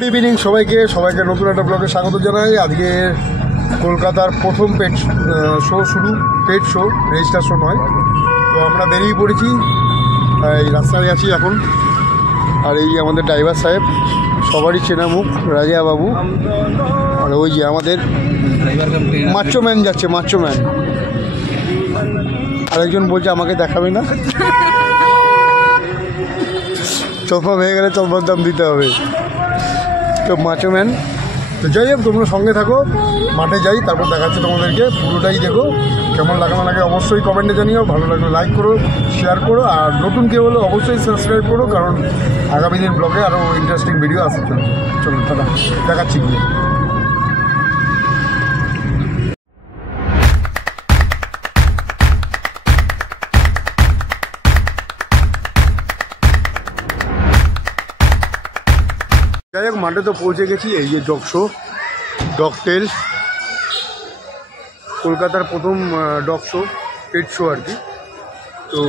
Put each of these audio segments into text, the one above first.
Good evening সবাইকে নতুন একটা ব্লগে স্বাগত জানাই। আজকে কলকাতার প্রথম পেট শো শুরু, পেট শো, রেজিস্টার শো নয়। তো আমরা বেরিয়ে পড়েছি, এই রাস্তায় আছি এখন। আর এই আমাদের ড্রাইভার সাহেব, সবারই চেনা মুখ, রাজা বাবু। আর ওই যে আমাদের মাচ্চো ম্যান যাচ্ছে, মাচ্চো ম্যান। আরেকজন বলছে আমাকে দেখাবে না, চশমা ভেঙে গেলে চশমার দাম দিতে হবে। তো মাচো ম্যান। তো যাই হোক, তোমরা সঙ্গে থাকো, মাঠে যাই, তারপর দেখাচ্ছি তোমাদেরকে। পুরোটাই দেখো, কেমন লাগানো লাগে অবশ্যই কমেন্টে জানিও। ভালো লাগলে লাইক করো, শেয়ার করো, আর নতুন কেউ হলে অবশ্যই সাবস্ক্রাইব করো, কারণ আগামী দিন ব্লগে আরও ইন্টারেস্টিং ভিডিও আসছে। চলুন দাদা, দেখাচ্ছি গিয়ে। যাই হোক, মাঠে তো পৌঁছে গেছি। এই যে ডগ শো, ডগ টেল, কলকাতার প্রথম ডগ শো, পেট শো আর কি। তো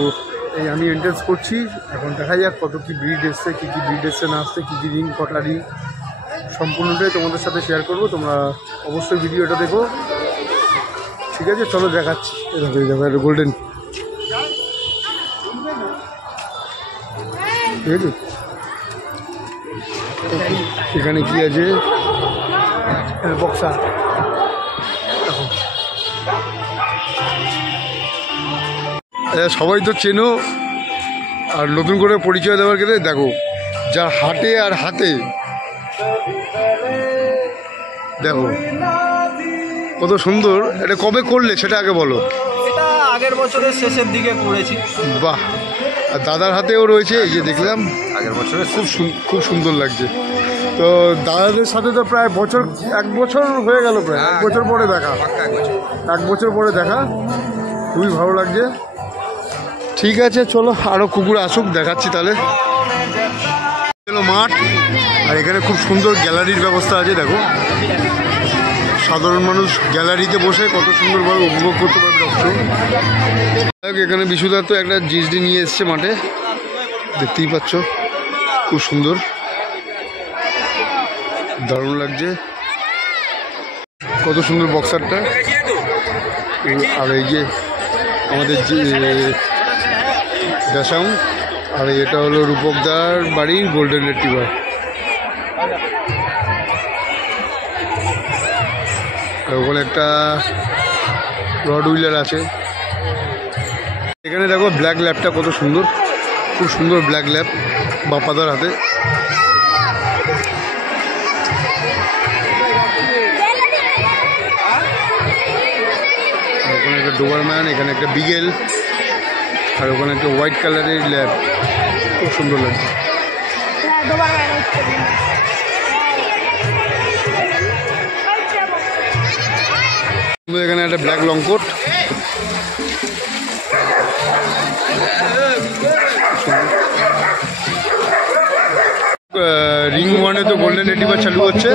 এই আমি এন্ট্রেন্স করছি, এখন দেখা যাক কত কী ব্রিড এসছে, কী কী ব্রিড এসছে না আসছে, কী কী রিং কটা রিং, সম্পূর্ণটাই তোমাদের সাথে শেয়ার করবো। তোমরা অবশ্যই ভিডিওটা দেখো, ঠিক আছে? চলো দেখাচ্ছি। দেখো একটা গোল্ডেন, ঠিক আছে? এখানে কি আছে? বক্সা। সবাই তো চেনো, আর নতুন করে পরিচয় দেওয়ার ক্ষেত্রে দেখো, যা হাটে আর হাতে দেখো কত সুন্দর। এটা কবে করলে সেটা আগে বলো। এটা আগের বছরের শেষের দিকে করেছি। বাহ, আর দাদার হাতেও রয়েছে, এই যে দেখলাম আগের বছরের খুব সুন্দর লাগছে। তো দাদাদের সাথে তো প্রায় এক বছর হয়ে গেল, প্রায় এক বছর পরে দেখা, খুবই ভালো লাগছে। ঠিক আছে, চলো আরও কুকুর আসুক, দেখাচ্ছি তাহলে। মাঠ, আর এখানে খুব সুন্দর গ্যালারির ব্যবস্থা আছে। দেখো, সাধারণ মানুষ গ্যালারিতে বসে কত সুন্দরভাবে উপভোগ করতে পারবে ডগ শো। এখানে বিশুদার তো একটা জিএসডি নিয়ে এসছে মাঠে, দেখতেই পাচ্ছ, খুব সুন্দর, দারুণ লাগছে, কত সুন্দর বক্সারটা। আর এই যে আমাদের দেশাং, আর এটা হলো রূপকদার বাড়ির গোল্ডেন রিট্রিভার। আর ওখানে একটা রড হুইলার আছে। এখানে দেখো ব্ল্যাক ল্যাবটা কত সুন্দর, খুব সুন্দর ব্ল্যাক ল্যাব, বাপ্পাদার হাতে। ওখানে একটা ডোবারম্যান, এখানে একটা বিগেল, আর ওখানে একটা হোয়াইট কালারের ল্যাব, খুব সুন্দর লাগছে। এখানে একটা ব্ল্যাক লং কোট, রিং ওয়ানে তো গোল্ডেন রিট্রিভার চালু হচ্ছে।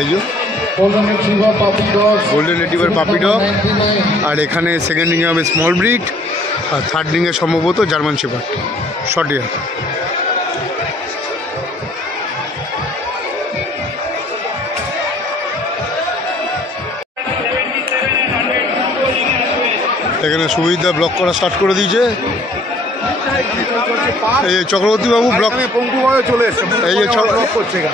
এই যে গোল্ডেন রিট্রিভার পাপি ডগ, আর এখানে সেকেন্ড রিংয়ে হবে স্মল ব্রিড, আর থার্ড রিংয়ে সম্ভবত জার্মান শেপার্ড শর্ট হেয়ার। এখানে সুবিধা ব্লক করা স্টার্ট করে দিয়েছে। এই যে চক্রবর্তীবাবু ব্লক চলে এসছে, এই যে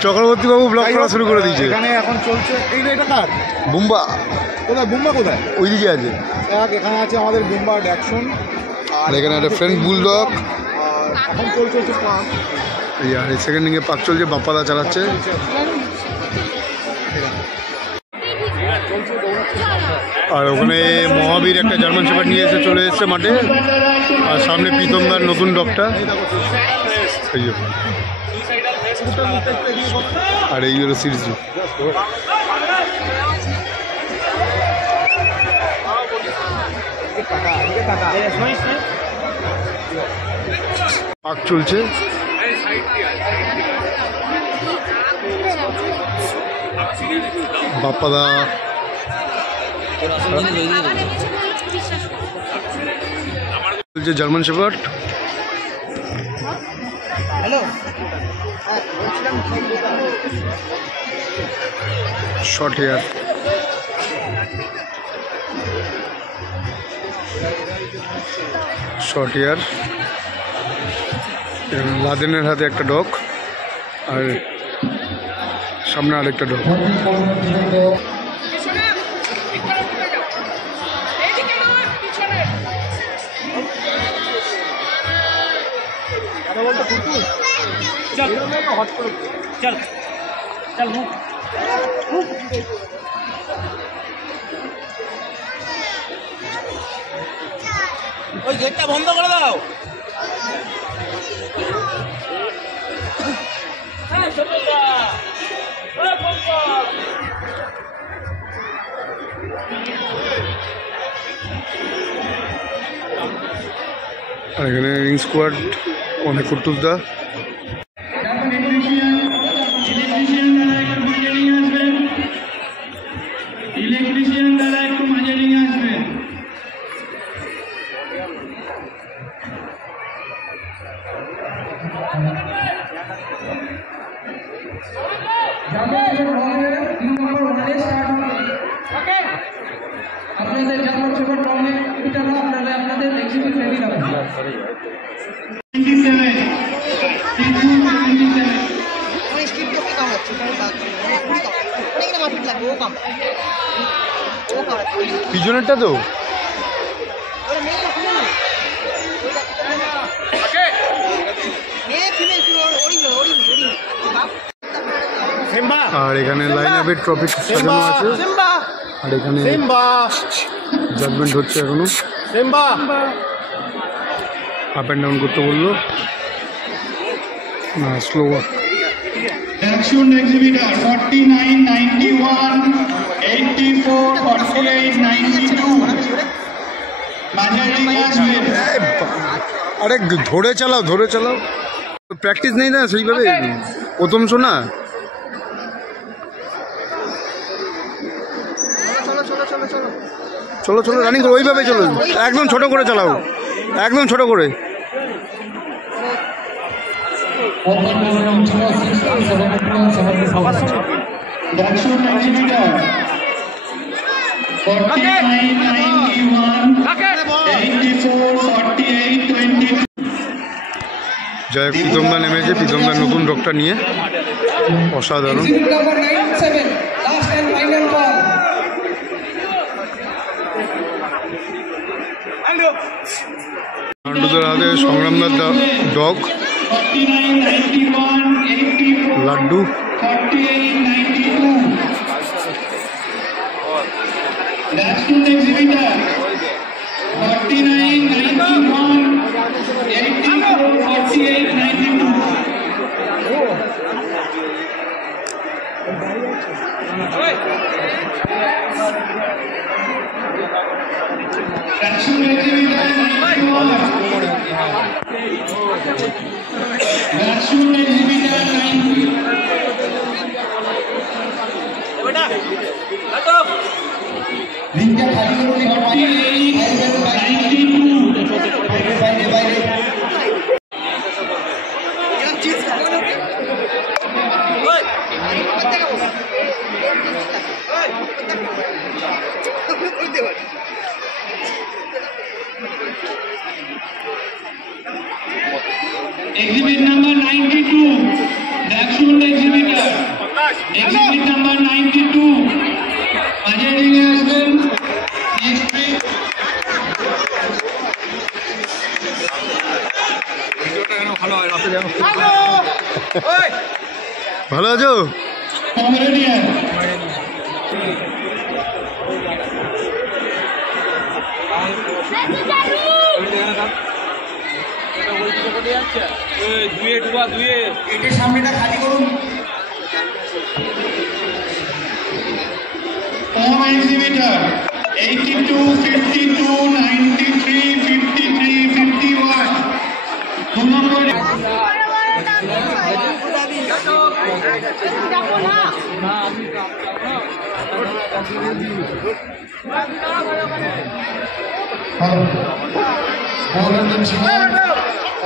চক্রবর্তীবাবু ব্লক করা শুরু করে দিয়েছে। এখানে এখন চলছে। এটা কার বুম্বা? কোথায় বুম্বা? কোথায়? ওইদিকে আছে। এখানে আছে আমাদের বুম্বা ড্যাকসন, আর এখানে একটা ফ্রেঞ্চ বুলডগ। আর এখন চলছে পাক। এই আর এই সেকেন্ড রিংয়ে পাক চলছে, বাপ্পাদা চালাচ্ছে। আর ওখানে মহাবীর একটা জার্মান শেপার্ড নিয়ে এসে চলে এসছে মাঠে, আর সামনে প্রীতমদার নতুন ডগটা। আর এই হলো সিরিজু। পাক চলছে। বাপ্পাদা German shepherd. Hello, short hair, short hair. লাদেনের হাতে একটা ডগ আর সামনে আরেকটা ডগ। चल चल चल ওই গেটটা বন্ধ করে দাও। হ্যাঁ ছোটটা ওই বন্ধ। আর এখানে রিং স্কোয়াড অনেক কুটুসদা। ইলেকট্রিশিয়ান দ্বারা একটু মাঝে নিয়ে আসবেন। আপনাদের যেমন ছোট রঙে আপনারা আপনাদের এক্সিবিট রেডি রাখুন। 27 পিছনেরটা তো আর এখানে লাইন আপের ট্রফি সাজানো আছে। আর এখানে জাজমেন্ট হচ্ছে এখনো। আপ অ্যান্ড ডাউন করতে বললো না, স্লো ওয়াক। Action exhibitor 49, 91, 84, 48, 92. মাঝারি আসবেন। আরে ধরে চালাও, ধরে চালাও। প্র্যাকটিস নেই না সেইভাবে, প্রথম শোনা। চলো চলো রানিং করো, ওইভাবে চলো, একদম ছোট করে চালাও, একদম ছোট করে। Action exhibitor 49, 91, 84, 48, 22. যাই হোক, প্রীতমদা নেমেছে, প্রীতমদার নতুন ডগটা নিয়ে, অসাধারণ। Exhibit number 97, last and final call. পাণ্ডুদের হাতে সংগ্রামদার dog 49, 91, 84, laddu. 48, 92. Action exhibitor 49, 91, 84, 48, 92. Action exhibitor 91. Action exhibitor 90. बेटा हटो। 48, 92. Exhibit number 92, the action exhibitor. Exhibit number 92. Majening Aspen, next week. ভালো আছো? Pomeranian. দুয়ে ডুবা দুয়ে এটির সামনেটা খালি করুন। Home exhibitor 82, 52, 93, 53, 51. 2 number.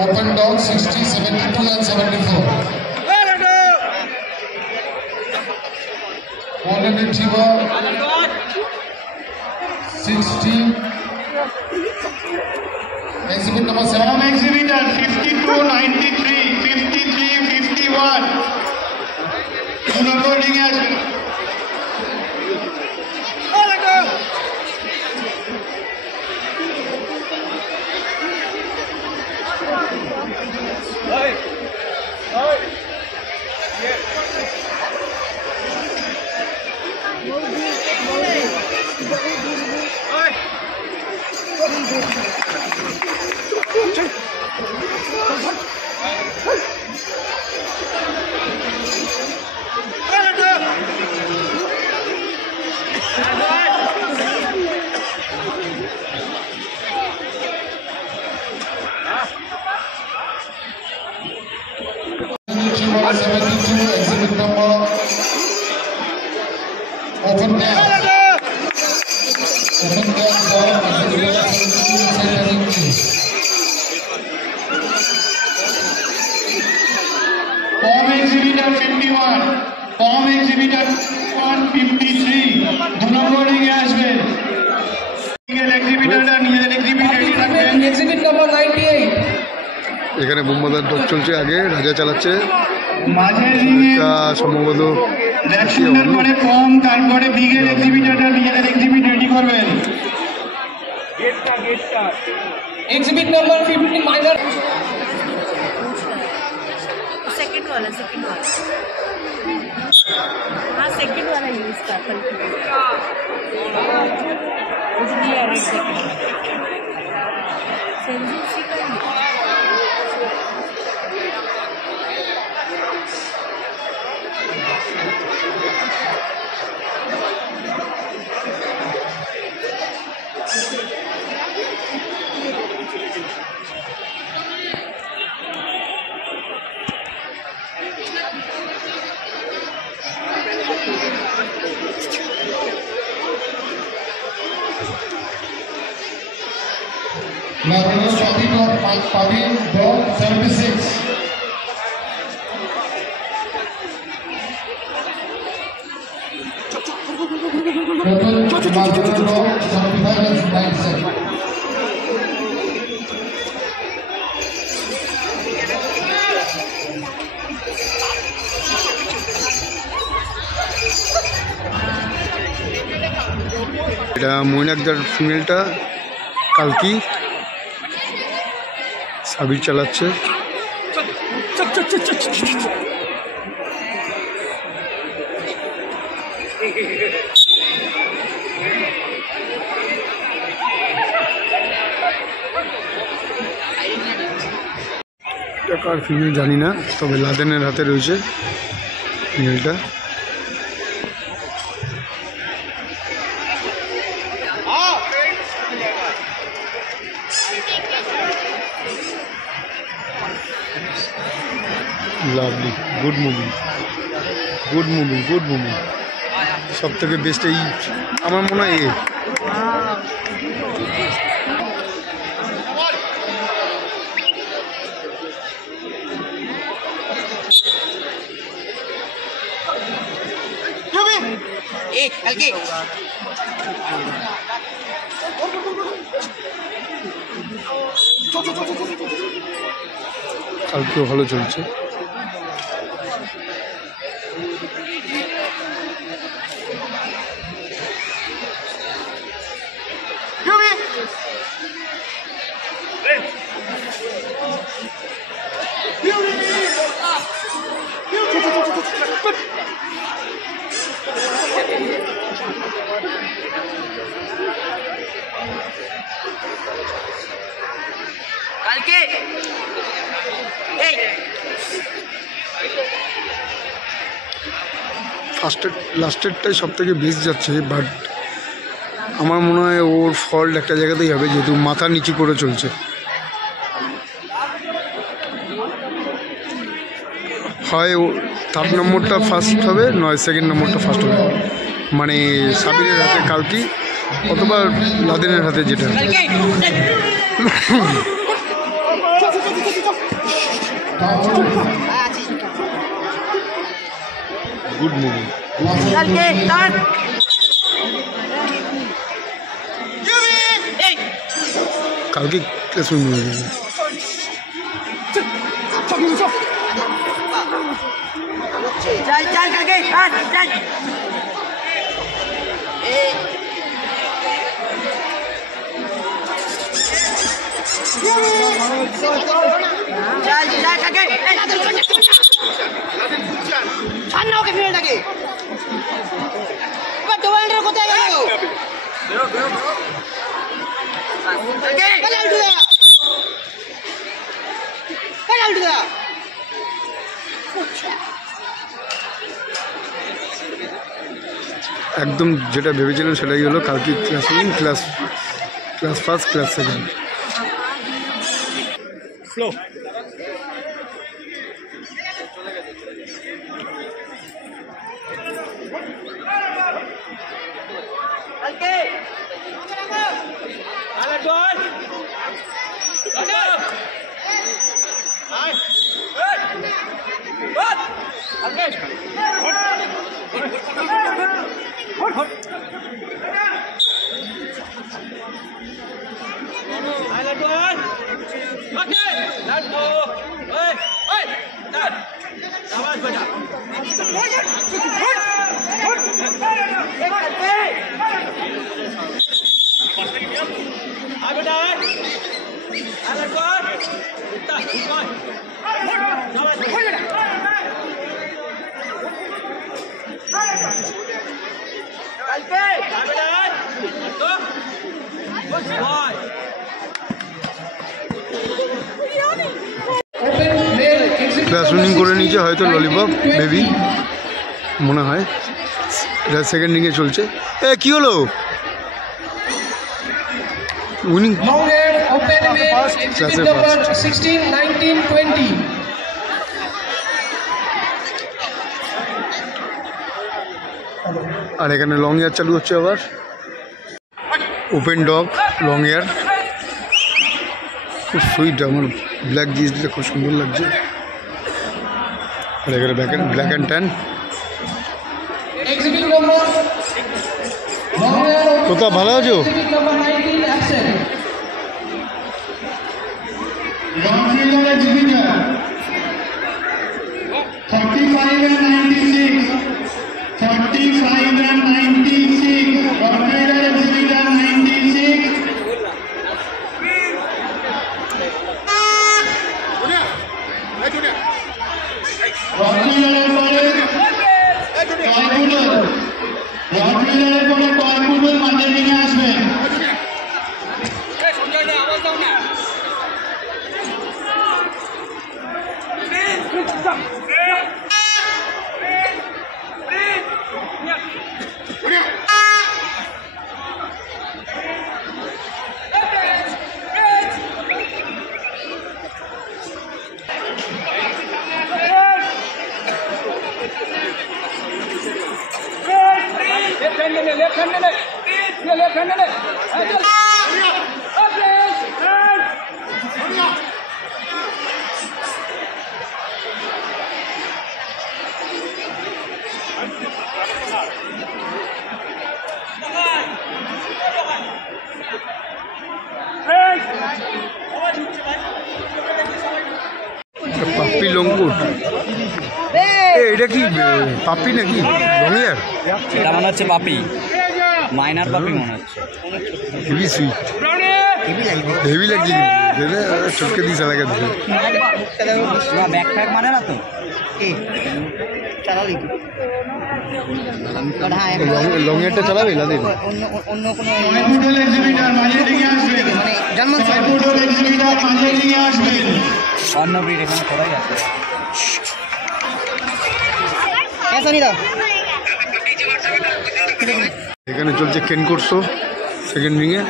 Open down 60, 72 and 74. Golden Retriever 60. Exhibit number 7. Exhibitor 52, 93, 53, 51. Loading as Retriever 72. Exhibit number. Open tag. Open tag for exhibitor 72. Centering please. Form Exhibitor 51, Form Exhibitor 153. Loading as well. Exhibitor নিজেদের exhibit ready রাখবেন। Exhibit number 98. এখানে বোমবাদার দৌড় চলছে, আগে রাজা চালাচ্ছে, মাঝের রিংয়ে এটা সম্ভবত সুন্দর করে ফর্ম, তারপরে বিগের এক্সিবিটরটা নিজেদের এক্সিবিট রেডি করবেন। Exhibit number 50 minor. सेकंड वाला हाँ सेकंड वाला यूज कर सेंसी का Labrador Papi Dog 76. Total Labrador Dog 75 and 97. এটা মৈনাকদার ফিমেলটা কালকি সাবির চালাচ্ছে। এটা কার ফিমেল জানি না, তবে লাদেনের হাতে রয়েছে ফিমেলটা। Lovely, good movie, good movie, good movie. সব থেকে বেস্ট এই আমার মনে হয় কালকেও ভালো চলছে। কালকে এই লাস্টেরটাই সব থেকে বেস্ট যাচ্ছে, বাট আমার মনে হয় ওর ফল্ট একটা জায়গাতেই হবে, যেহেতু মাথা নিচু করে চলছে। হয় ও থার্ড নম্বরটা ফার্স্ট হবে, নয় সেকেন্ড নম্বরটা ফার্স্ট হবে, মানে সাবিরের হাতে কালকি অথবা লাদেনের হাতে যেটা। গুড মুভি, কালকে টান এই কালকে ক্লাস উইনিং হয়ে গেছে। চল চল কালকে টান চল এই চল চল কালকে ছাড় না ওকে ফিরে এবার ডোবালটা কোথায় গেল একদম যেটা ভেবেছিলাম সেটাই হলো, কালকে class winning, class first, class second. কালকে আবার বল ক্লাস উইনিং করে নিয়েছে হয়তো ললিপপ বেবি মনে হয়, এটা সেকেন্ড ইনিংয়ে চলছে। কি হলো winning? Long air, open male, exhibit number 16, 19, 20. আর এখানে লং এয়ার চালু হচ্ছে আবার, ওপেন ডগ লং এয়ার, খুব সুইট, আমার ব্ল্যাক জিনিস দিলে খুব সুন্দর লাগছে। আর এখানে black and tan. Exhibit number long air, তোতা ভালো আছো? exhibit number 19, action. Long fielder exhibitor 45 and 96, 45 and 96, long fielder exhibitor 96. Long fielder পরে কয়পুটল, long fielder পরে কয়পুটল মাঠের দিকে আসবেন। পাপ্পি লঙ্কুর, এটা কি পাপ্পি নাকি লং এয়ার? এটা মনে হচ্ছে পাপি, মাইনার পাপি মনে হচ্ছে। হেভি সুইট, হেভি লাগছে কিন্তু চটকে দিয়েছে লাগে। ব্যাগ ফ্যাগ মানে না তো, লং এয়ারটা চালাবে লাদের? কয়পুটল exhibitor মাঠের দিকে আসবেন। কয়পুটল exhibitor মাঠের দিকে আসবেন। অন্য ব্রিড এখানে সবাই আছে। এখানে চলছে কেন কোর্সো সেকেন্ড রিংয়ে।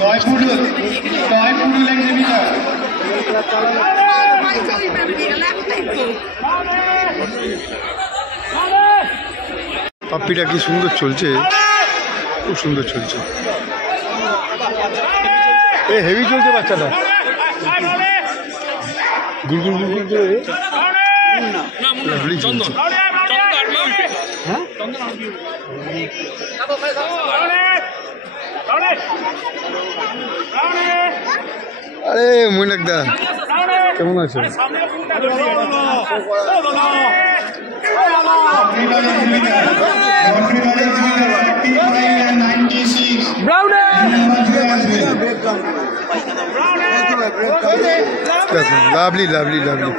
কয়পুটল exhibitor পাপ্পিটা কি সুন্দর চলছে, খুব সুন্দর চলছে। হেভি চলছে বাচ্চাটা, গুড়গুড় গুড়গুড় করে। লাভলি চন্দন। আরে মইনাকদা কেমন আছো? Lovely lovely lovely.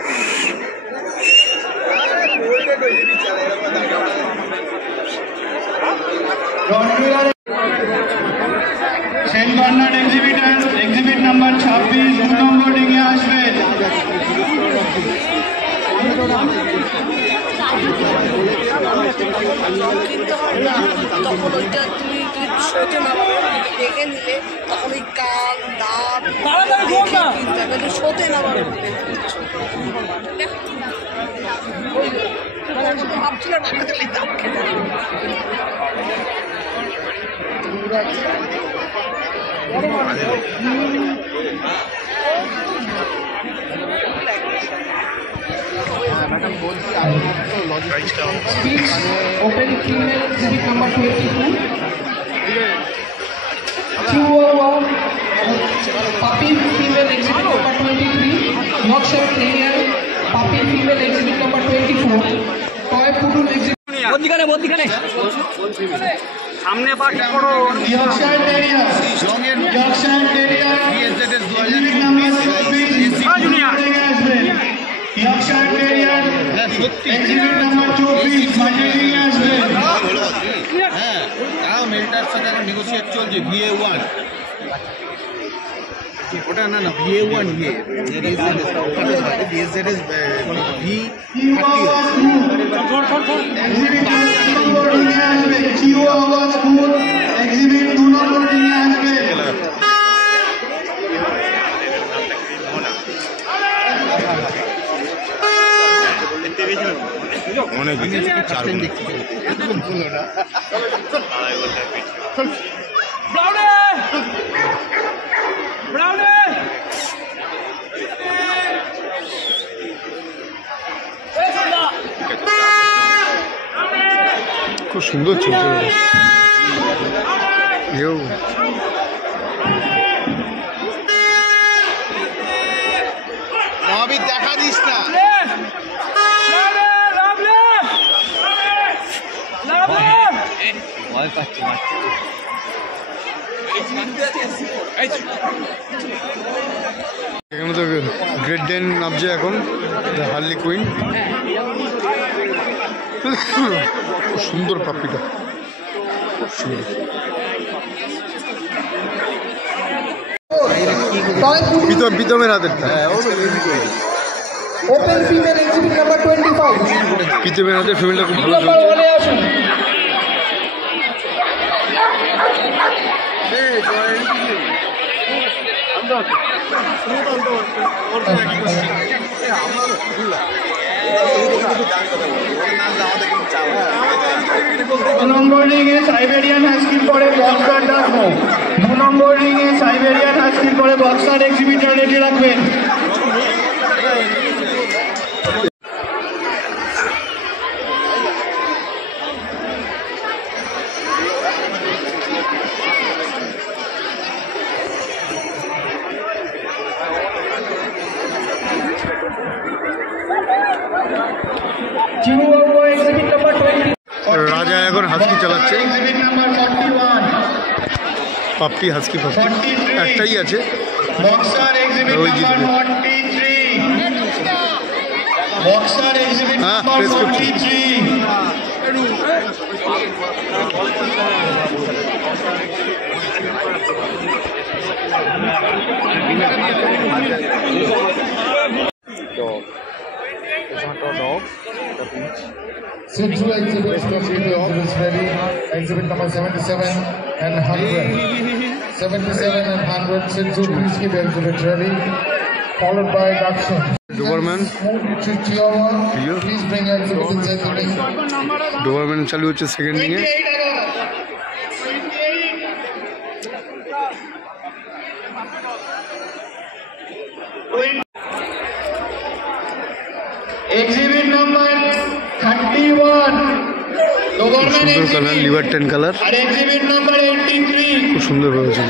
Saint Bernard exhibit number 26 2 number ডিঙে আসবে। তখন ওইটা তুমি শোতে না দেখে নিলে তখন ওই কান দাঁত শোতে না ভাবছিলাম Speaks open female exhibit number 22. Chihuahua puppy female exhibit number 23. Yorkshire Terrier puppy female exhibit number 24. Toy poodle exhibit. মধ্যিখানে সামনে পাখি করো। Yorkshire Terrier exhibit number 24 ডিঙে আসবে। Yorkshire Terrier exhibit number 24 মাঝে ডিঙে আসবে। হ্যাঁ তাও মেলটার সাথে নেগোসিয়েট চলছে VA1 ওটা না VA1 VSZS Chihuahua School exhibit 2 number ডিঙে আসবে। অনেক খুব সুন্দর চলছে। দেখা দিস না ভয় পাচ্ছি। এখানে তো গ্রেট ডেন নামছে এখন, হার্লি কুইন। খুব সুন্দর পাপ্পিটা, খুব সুন্দর। প্রীতমের হাতেরটা, Open female exhibit number 25. প্রীতমের হাতের ফিমেলটা খুব ভালো Number চলছে। 1 এ আসুন। নম্বর রিংয়ে সাইবেরিয়ান হাস্কির পরে বক্সার ডাকবো। 2 নম্বর রিংয়ে সাইবেরিয়ান হাস্কির পরে বক্সার এক্সিবিটর রেডি রাখবেন। Chihuahua exhibit number 20. রাজা এখন হাস্কি চালাচ্ছে, exhibit number 41 puppy husky puppy একটাই আছে। বক্সার এক্সিবিট ওই নাম্বার জিতবে। 43 বক্সার এক্সিবিট হ্যাঁ, নাম্বার প্রেস করছি। 43 Shih exhibits exhibits ready. Exhibit number 77 and 100. 77 and 100. Shih please keep exhibit ready. Followed by Dachshund. Doberman. Chihuahua. Please bring exhibit inside the ring. Dobermann চালু হচ্ছে second ইনিংয়ে। Exhibit number 31. Doberman সুন্দর colour, liver ten colour, আর exhibit number 83. খুব সুন্দর হয়েছে।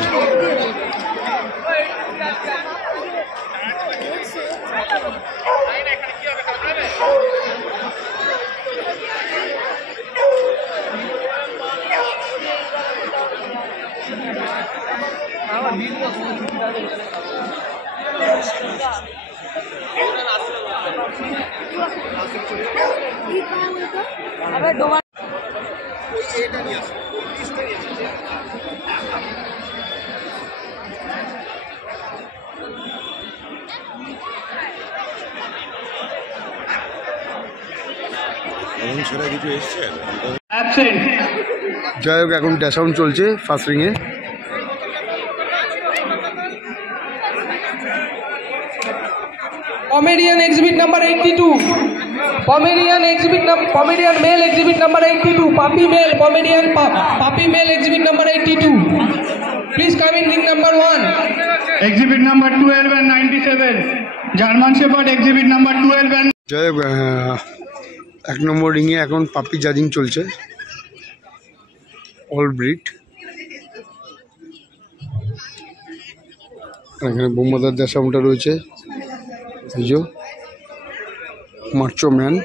Absent. যাই হোক, এখন ড্যাশাউন্ড চলছে first রিংয়ে। Pomerian exhibit number 82. Pomerian male exhibit number 82. Puppy male puppy male exhibit number 82. Please come in ring number 1. Exhibit number 12 and 97. German Shepherd exhibit number 12 and যাই হোক, 1 নম্বর রিংয়ে এখন পাপি জাজিং চলছে, অল ব্রিড। এখানে বোমাদার ড্যাশাউন্ডটা রয়েছে, এই যে মার্চো ম্যান।